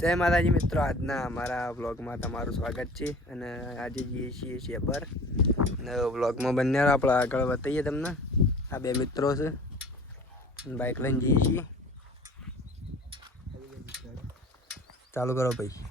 જય માતાજી મિત્રો, આજના અમારા વ્લોગમાં તમારું સ્વાગત છે અને આજે જઈએ છીએ શેબર. અને વ્લોગમાં બંને આપણે આગળ બતાવીએ તમને. આ બે મિત્રો છે. બાઇક લઈને જઈએ છીએ. ચાલુ કરો ભાઈ.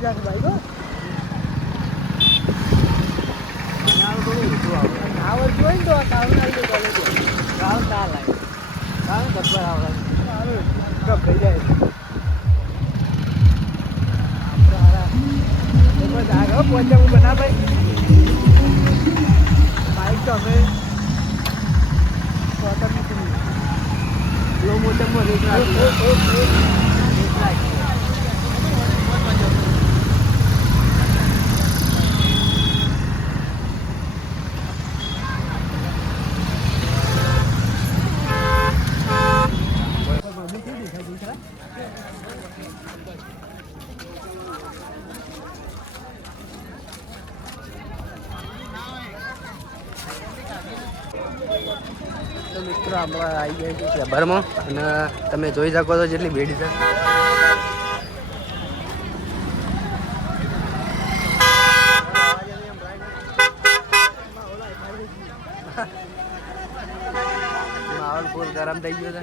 મંદિર કરી લઈ જશે ભાઈ તો આવડ જોઈ ને તો કાલ આવી જાય કાલ કાલ આવે કાલ ગબ્બર આવે સારું ગભરાઈ જાય આપણે હારા પહોંચ્યા હું બના ભાઈ બાઈક તો અમે સ્વતંત્ર નીકળી લો મોટરમાં રેટ રાખી રેટ રાખી તો મિત્રો આપણે આવી ગયા છીએ શેબરમાં અને તમે જોઈ શકો છો જેટલી ભીડ છે. માહોલ ફૂલ ગરમ થઈ ગયો છે.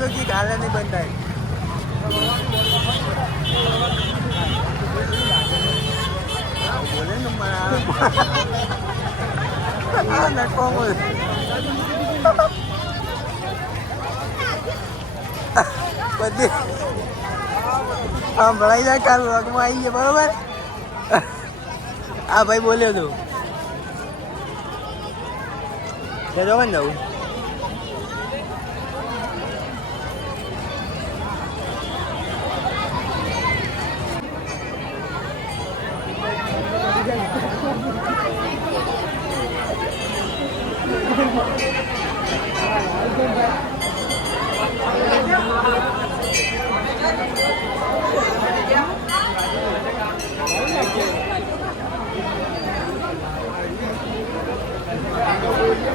તો કી ગાલે નહીં બંધાય આવું બોલે ને મારા આ નાખવા મળે બધી આમ ભણાઈ જાય, કાલ વર્ગમાં આવી ગયા, બરોબર? આ ભાઈ બોલ્યો તું. જજો ને જવું એ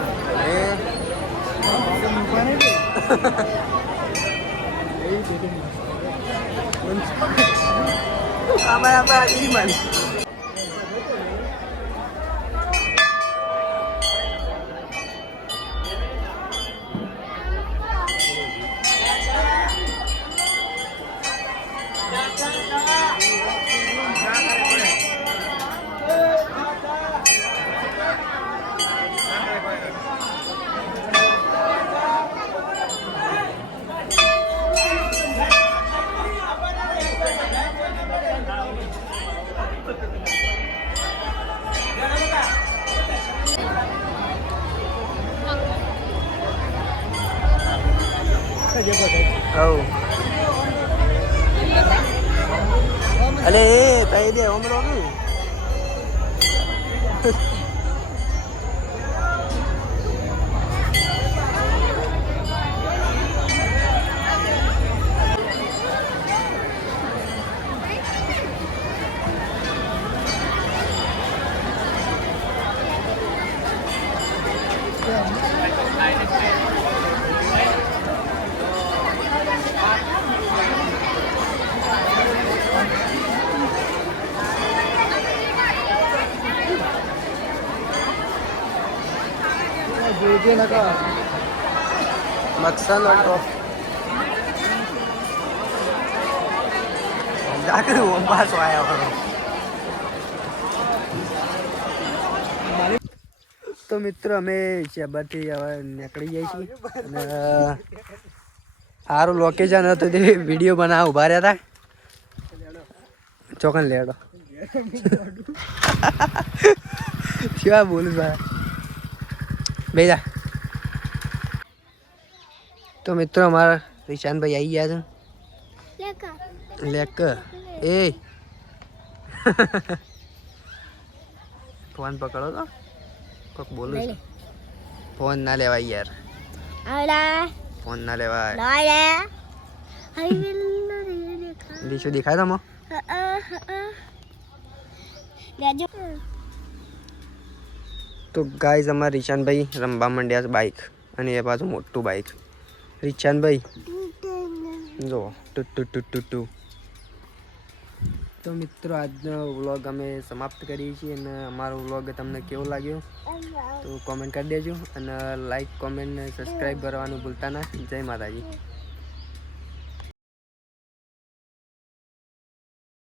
આમાં આમાં મારી હવ અલે એ તઈ દે હમરો કે છે નકો મકસન ઓટો જાકર ઓમ પાછો આયા વરો તો મિત્રો અમે શેબાથી હવે નીકળી જાય છીએ. સારું લોકેશન હતું તે વીડિયો બનાવ ઊભા રહ્યા હતા ચોકન લેડો. શું બોલું ભાઈ બેજા તો મિત્રો અમારા રિશાનભાઈ આવી ગયા છે. લેક. એ. ફોન પકડો તો. કોક બોલું છે. ફોન ના લેવાય યાર. ફોન ના લેવાય. લીશું દેખાય તમે? તો ગાઈઝ અમારા રિશાનભાઈ રમવા માંડ્યા છે બાઇક અને એ પાછું મોટું બાઇક રિશાનભાઈ, જો, two two two two two. તો મિત્રો, આજનો વ્લોગ અમે સમાપ્ત કરીએ છીએ અને અમારો વ્લોગ તમને કેવો લાગ્યો? તો કોમેન્ટ કરી દેજો અને લાઈક કોમેન્ટ સબસ્ક્રાઈબ કરવાનું ભૂલતા ના. જય માતાજી.